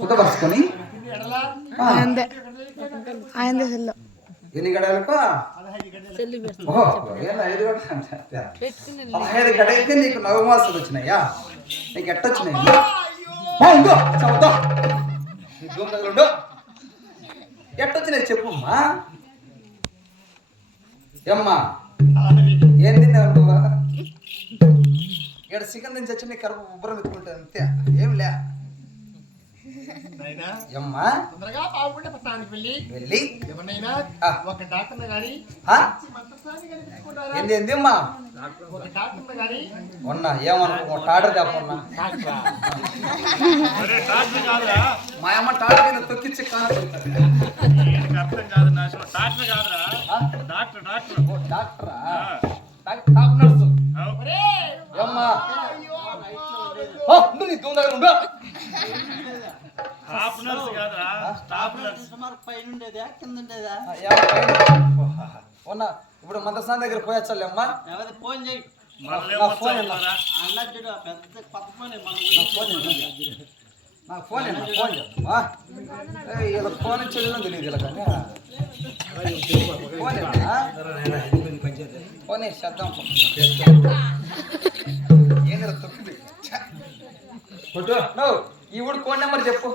కుదపరుచుకొని ఎన్ని గడలకు 15 గడలకి నీకు నవమాసాలు వచ్చినాయా? నీకు ఎట్టొచ్చినాయి? ఎట్టొచ్చినాయి చెప్పమ్మా. ఏమ్మా ఏం తిన్నావు నువ్వు? ఇక్కడ చికెన్ నుంచి వచ్చి నీ కరుపు ఉబ్బరం ఎత్తుకుంటుంది అంతే, ఏం లే. అమ్మా వెళ్ళి ఏంది అమ్మా ఉన్నా ఏమనుకో టాటర్ చెప్పన్నా. మా అమ్మ టాటర్ కింద తొక్కిచ్చి డాక్టరా టాప్ నర్సు అమ్మా నీ దూరం దగ్గర ఉండు. ఇప్పుడు మందస్థానం దగ్గర పోయొచ్చాలి అమ్మా. ఫోన్ చేయి, నాకు ఫోన్ ఫోన్ ఇచ్చేది తెలియదు ఇలా కానీ ఫోన్ చేద్దాం. ఏంది తొక్కింది ఈ ఊడి కోడ్ నెంబర్ చెప్పు.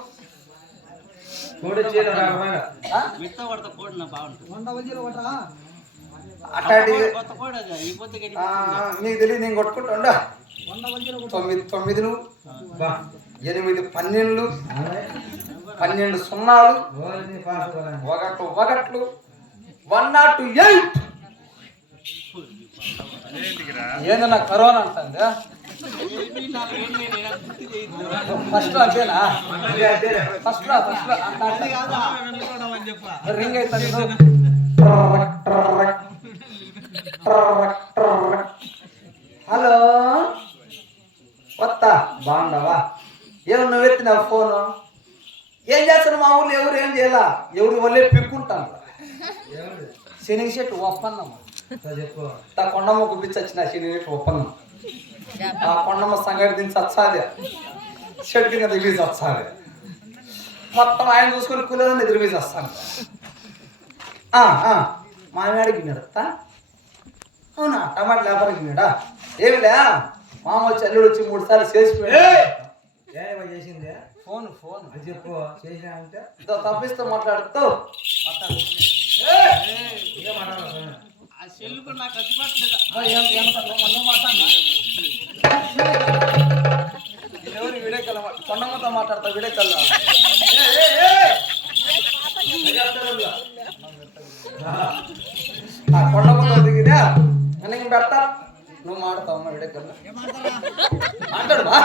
నీకు తెలియదు, నేను కొట్టుకుంటా. 9 8 12 12 సున్నాలు 1 108. ఏందన్నా కరోనా అంటుందా? ఫస్ట్ అంతేనా? ఫస్ట్ రింగ్ అవుతుంది. హలో వత్తా బాగుండవా? ఏమన్నా నువ్వు ఎత్తినావు ఫోను? ఏం చేస్తాను మా ఊళ్ళో ఎవరు ఏం చేయాల, ఎవరు వల్లే పిక్కుంటాను. శనగ చెట్టు ఒప్పన్నమ్మా కొండమ్మ గుప్పించి వచ్చిన శనగ చెట్టు ఒప్పన్నం. ఆ కొండమ్మ సంగతి దించి వచ్చాది, చెట్టు కింద రిలీజ్ వచ్చాది. మొత్తం ఆయన చూసుకొని కూలేదని రిలీజ్ వస్తాను. మామిడికి నడుస్తా. అవునా టమాటా వ్యాపారం గిన్నాడా? ఏమిలే మామూలు చల్లుడు వచ్చి 3 సార్లు చేసింది. ఫోన్ చెప్పు చేసినా అంటే తప్పిస్తూ మాట్లాడుతూ ఎవరు వీడియో కాల్ కొండమ్మతో మాట్లాడతా. వీడియో కాల్ కొండమ్మతో దిగిరా నేను పెడతా. నువ్వు మాడతావమ్మా వీడియో కాల్ మాట్లాడు బా.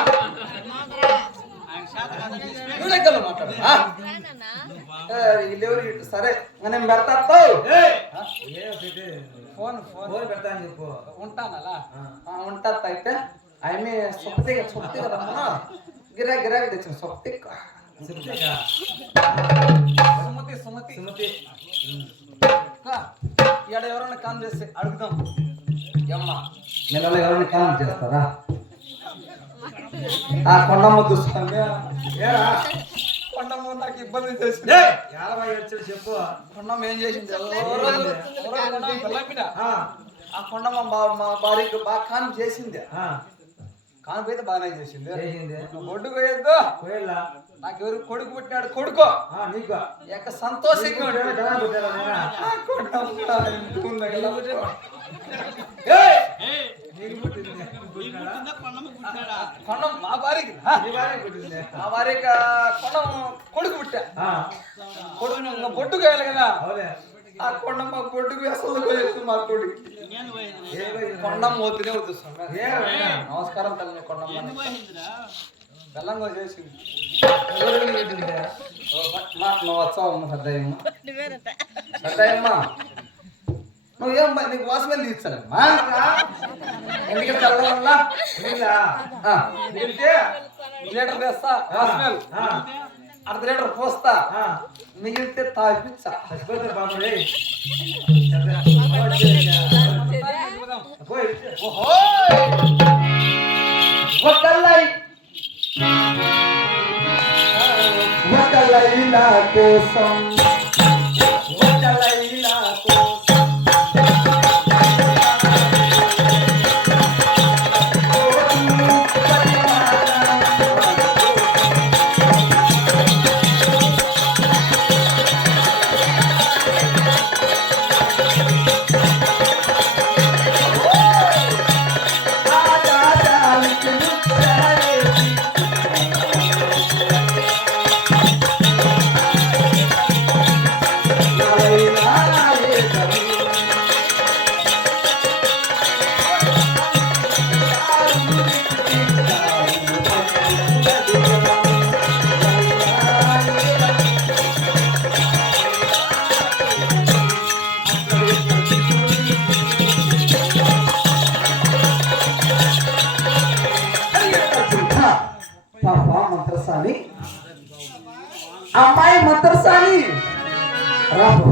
వీడియో కాల్ మాట్లాడు వీళ్ళెవరు సరే నేను పెడతా. ఫోన్ పెడతా అని చెప్పు. ఉంటానలా ఉంటా. అయితే ఆమె సొప్తిగా రమ్మన్నా గిరాకి తెచ్చిన సుమతి ఇక్కడ ఎవరైనా కాన్ చేస్తే అడుగుదాం. అమ్మా నెలలో ఎవరైనా కాన్ చేస్తారా? ఆ కొండమ్మ చూస్తాను. కొండమ్మ నాకు ఇబ్బంది చేసింది. చెప్పు కొండమ్మ ఏం చేసింది? ఆ కొండమ్మ మా భార్యకు బాగా కాన్ చేసింది. కాను పోయితే బాగానే చేసింది. ఒడ్డు పోయేద్దు నాకు ఎవరు కొడుకు పుట్టినాడు. కొడుకో నీకు యొక్క సంతోషంగా కొండం మా భార్యకి మా భార్యకి కొండం కొడుకు పుట్టా. కొడుకు బొడ్డుకు వేయాలి కదా. ఆ కొండమ్మ బొడ్డుకు అసలు మా కొడుకు కొండమ్మ వద్దునే వద్దు. నమస్కారం తల్లి కొండమ్మ. బెల్లంగా చేసింది. నువ్వు వచ్చావమ్మ సద్దయ్యమ్మ. సద్దయ్యమ్మ నువ్వేం నీకు వాసన తీర్చాలమ్మా. ఎందుకంటే లీటర్ తెస్తా వాసనలు, 1/2 లీటర్ పోస్తా, మిగిలితే తాగిపిచ్చా. వకలైలా కోసం వకలైలా కోసం మంత్రసాని అమ్మాయి మంత్రసాని రాబో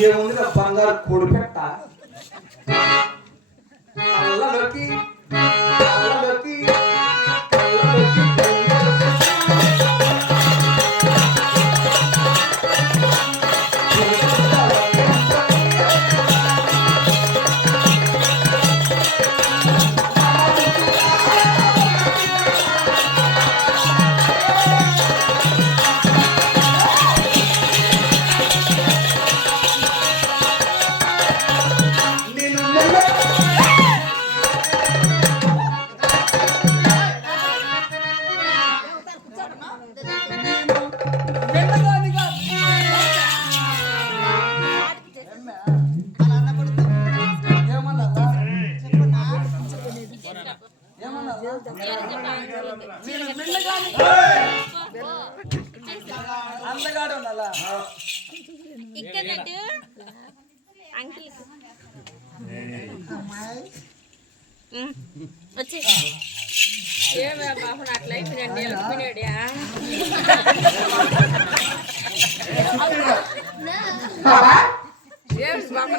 ఏముంది బంగారు కోడి పెట్ట అల్లలోకి అల్లలోకి అందగాడు వచ్చి ఏమే బాబు అట్లా అయిపోయిందండి అనుకునేడా ఏం బాబు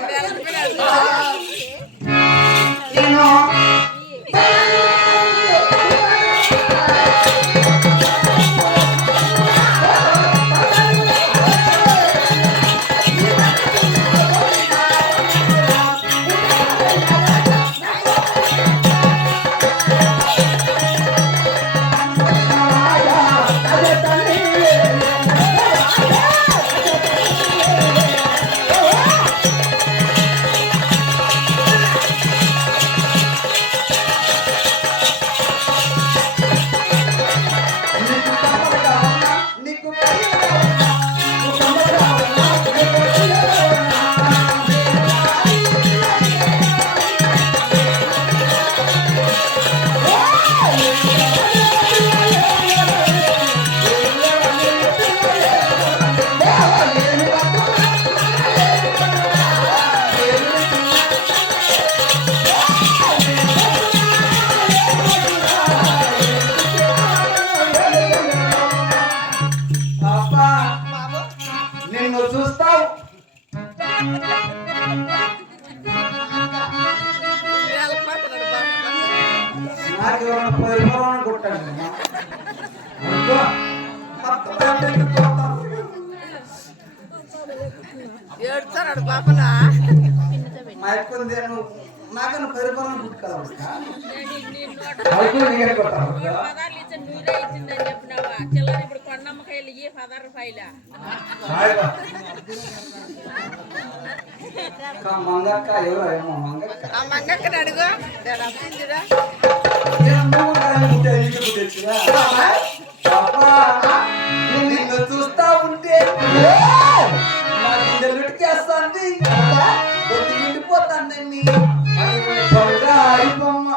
నడుస్తాడు బాపలా మాయకుంది నువ్వు నాకన్నా పరిపాలన పుట్టుకోవాలి పదాలు ఇచ్చి నువ్వే ఇచ్చిందని చెప్పినావా చిల్లర ఇప్పుడు కొండమ్మకాయలు ఇయ్యి 10 రూపాయల మంగక్క ఎవరేమో మంగక్క ఆ మంగక్కని అడుగు నిన్ను చూస్తా ఉంటే నా లుటికేస్తాంది కొద్ది నిండిపోతాందండి బంగారు బొమ్మ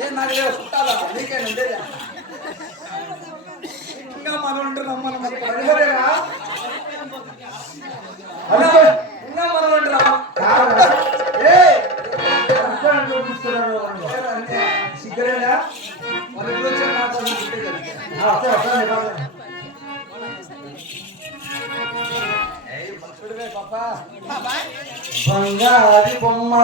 ఏం నాకు లేదు చుట్టాలా నీకేనండి ఇంకా మనం ఉంటున్నాం మనం ఇంకా మనం ఉంటున్నాం సిగ్గరేనా మన బంగారి బొమ్మ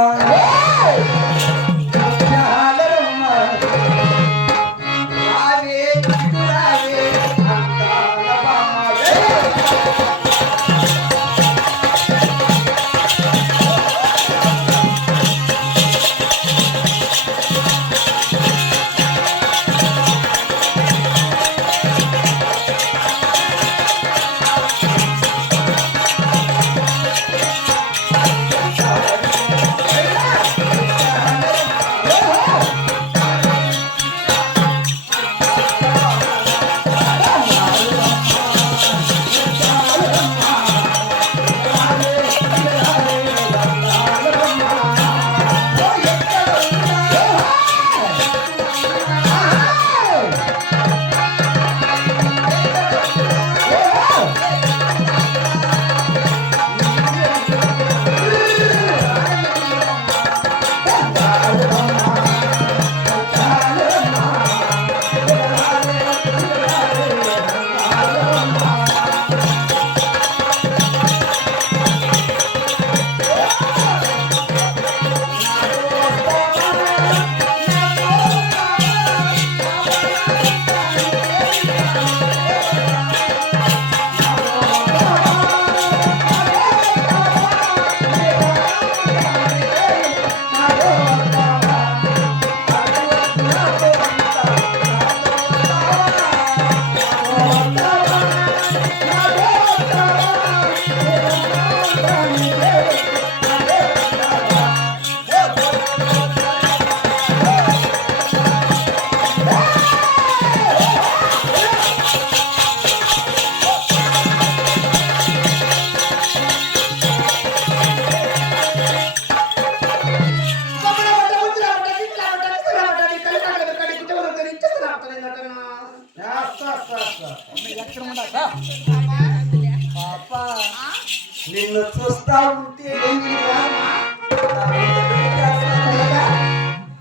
నిన్ను చూస్తా ఉంటే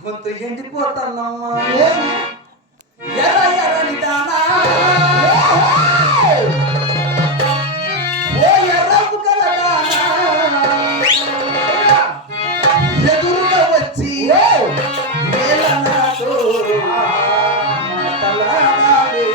గొంతు ఎండిపోతానమ్మా ఎర్ర ఎర్రని దానా ఓ ఎర్రపు కలదానా ఎదురుగా వచ్చి నేల నాతో మాటలాడావే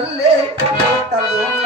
సిరిమల్లె తోటలోన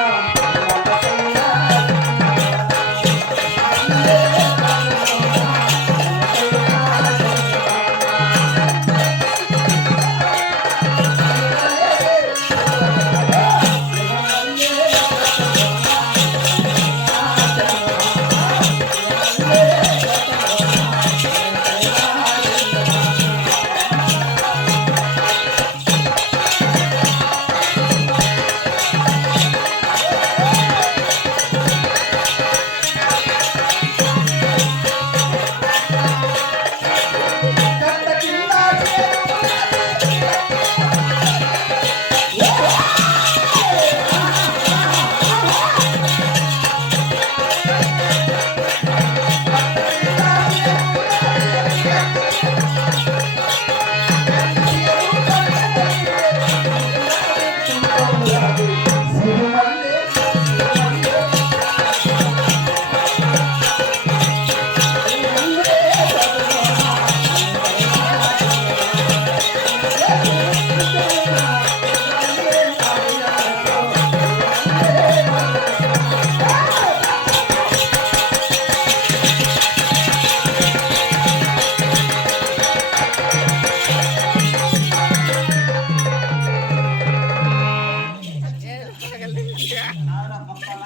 మమతైన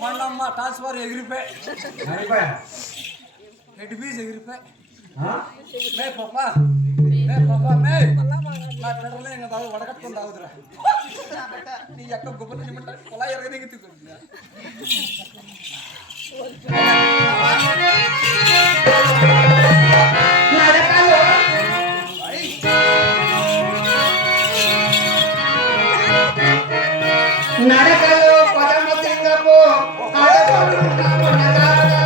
పండమ్మ ట్రాన్స్ఫర్ ఎగిరిపోయి హెడ్ పీస్ ఎగిరిపోయి మే పప్పా మే నా పెడలే ఇంకా తాగు వడకట్టుకొని తాగుతురా నీ ఎక్క గుబ్బ నిమ్మంటే పొలా ఎరగదిగి తీసుకుంటున్నా నడకలో పరమ సింగపు ఆడపడున్నాము నగారా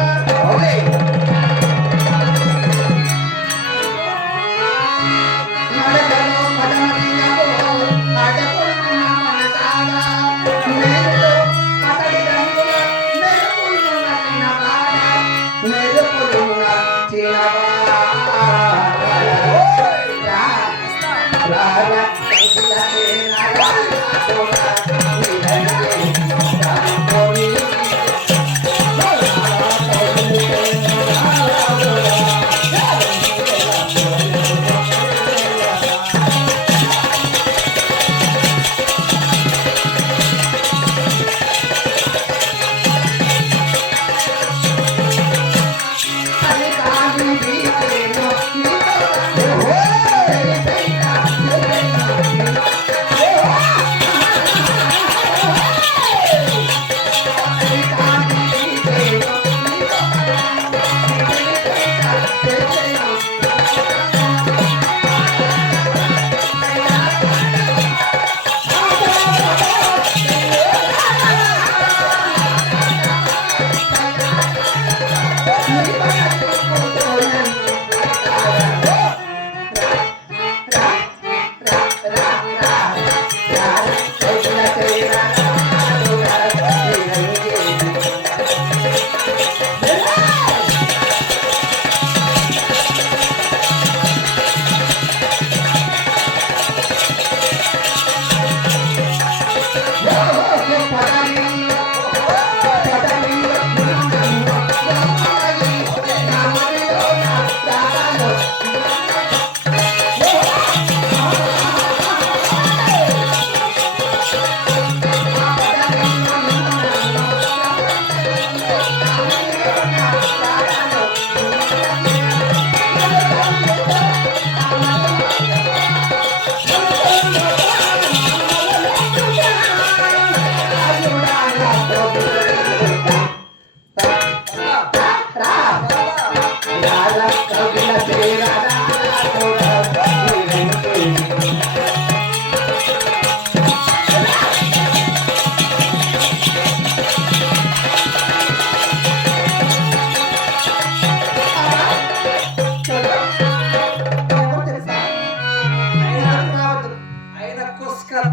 నడకలో పరమ సింగపు ఆడపడున్నాము నగారా మేలులో అతడి రంగుల మెరుపులున్న చిన్నవాడ మెరుపులున్న చిన్నవాడ రారా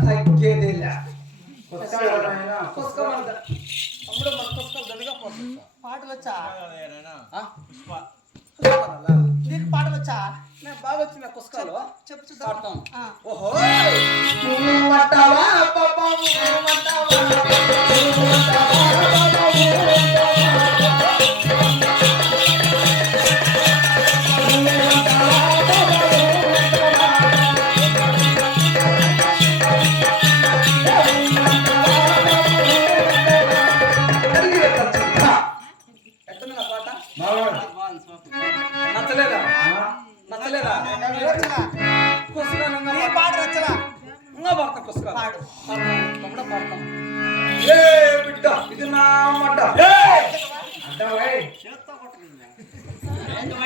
తగ్గేదిಲ್ಲ పాటలు వచ్చా ఆ? నీకు పాటలు వచ్చా నేను బాగా వచ్చి నా పుస్తకాలు చెప్పు చూద్దాం పాడతాం. ఆ. ఓహో నువ్వంటావా పాపా నువ్వంటావా ఎట్టుంది నా పాట బాగుంది. నచ్చలేదా ఆ? నచ్చలేదా రచన పుస్తకాలు ఇంకా నీ పాట రచన ఇంకా పాడతాం పుస్తకాలు పాడు. తమ్ముడు పాడతాం ఏ బిడ్డ ఇది నా మాట అంటావా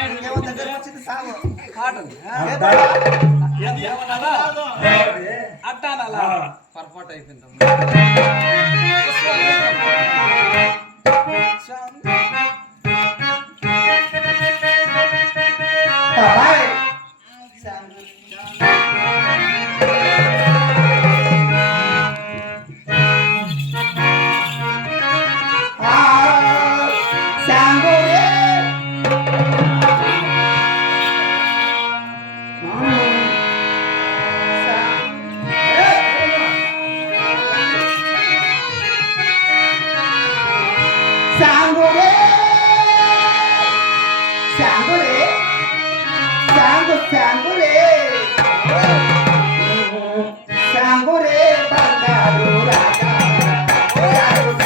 ఇంకేమో దగ్గరకు వచ్చింది సాగు పాడండి అంటా. ఏమన్నారా ఏమిటి? అట్టానలా ఆ. పొరపాటు అయిపోయింది బాబాయ్ Sangure, sangure, sangure, bangaru raja,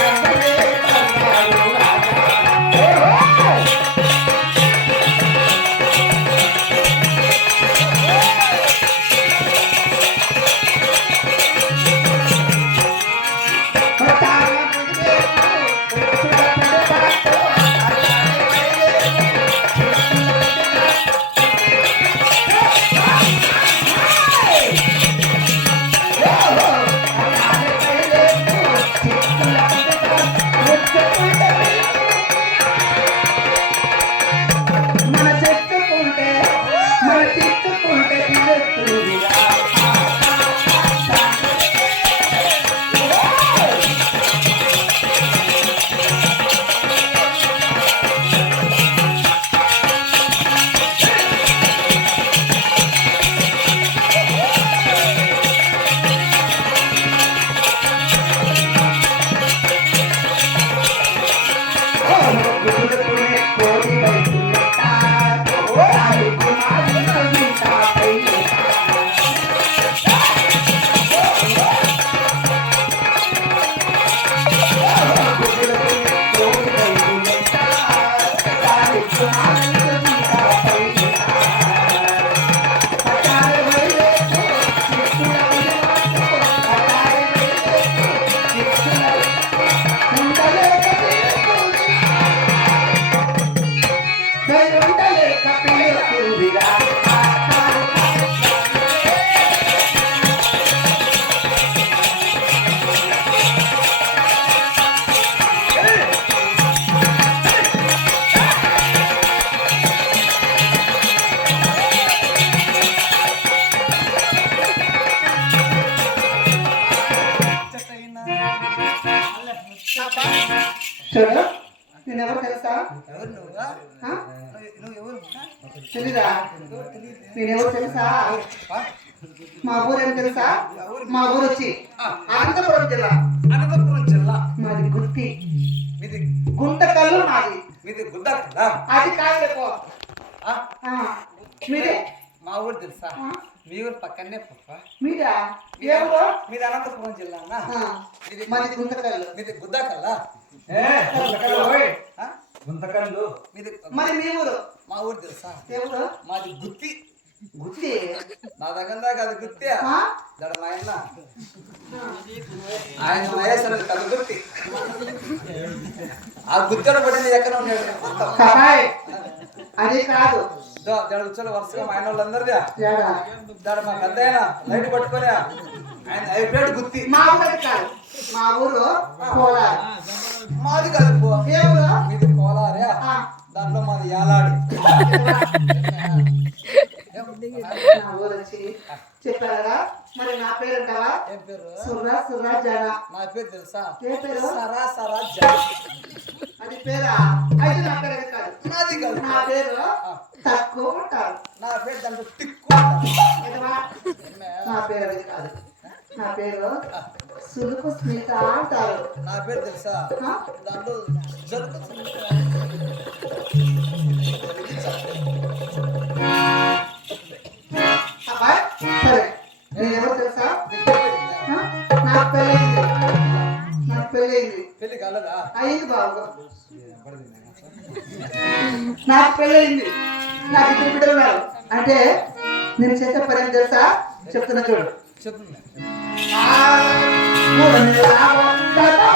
sangure, bangaru raja. మన చెట్టుకుంటే తిరుగుతుందిరా. చూడు నేనెవరు తెలుసా ఎవరు నువ్వా ఆ? నువ్వు ఎవరు తెలీదా నేనెవరు తెలుసా మా ఊరేం తెలుసా మా ఊరు వచ్చి అనంతపురం జిల్లా అనంతపురం జిల్లా మాది గుత్తి మీది గుంతకల్లు మాది మీది గుద్ద కదా అది కాయలేపో ఆ? మీరే మా ఊరు తెలుసా ఆ? మీ ఊరు పక్కనే పప్ప మీరా ఏ ఊరు మీది అనంతపురం జిల్లా అన్న మీది మాది గుంతకల్లు మీది గుద్దకల్లా ఏ గుంతకల్లు ఓయ్. ఆ? గుంతకల్లు మీది మరి మీ ఊరు మా ఊరు తెలుసా ఏ ఊరు మాది గుత్తి గుత్తి నా దగ్గర దాకా అది గుత్తి ఆ? దడ మా ఆయన వయసు కదా గుత్తి ఆ గుత్తెడ పడింది ఎక్కడ ఉన్నాడు సహాయ్ అది కాదు దడ కూర్చొని వరుసగా మా ఆయన వాళ్ళందరిది ఏడా? దడ మా పెద్ద ఆయన లైట్ పట్టుకొని ఆయన అయిపోయాడు గుత్తి మా ఊరు కాదు మా ఊరు కోలారు మాది కాదు పో ఏ ఊరు మీది కోలారే ఆ. దాంట్లో మాది యాలాడి నా ఊరు వచ్చి చెప్పారా మరి నా పేరు అంటావా ఏం పేరు సుర్రా సుర్రా జన నా పేరు తెలుసా ఏ పేరు సరా సరా జా అది పేరా అయితే నా పేరు అది కాదు నాది కాదు నా పేరు తక్కువ ఉంటారు నా పేరు దాంట్లో టిక్కు అంటారు. ఏదమ్మా? నా పేరు అది కాదు. నా పేరు సులుపు స్మిత అంటారు. నా పేరు తెలుసా ఆ? దాంట్లో జరుగుతుంది. అబ్బాయి సరే నేనేమో తెలుసా? ఆ? నాకు పెళ్ళయింది. నాకు పెళ్ళయింది. పెళ్లి కాలేదా? అయింది బాబు. నాకు పెళ్ళయింది. నాకు ఇద్దరు బిడ్డలు ఉన్నారు. అంటే నేను చేసే పని ఏం తెలుసా? చెప్తున్నా చూడు. చెప్తుంది. మూడు నెలల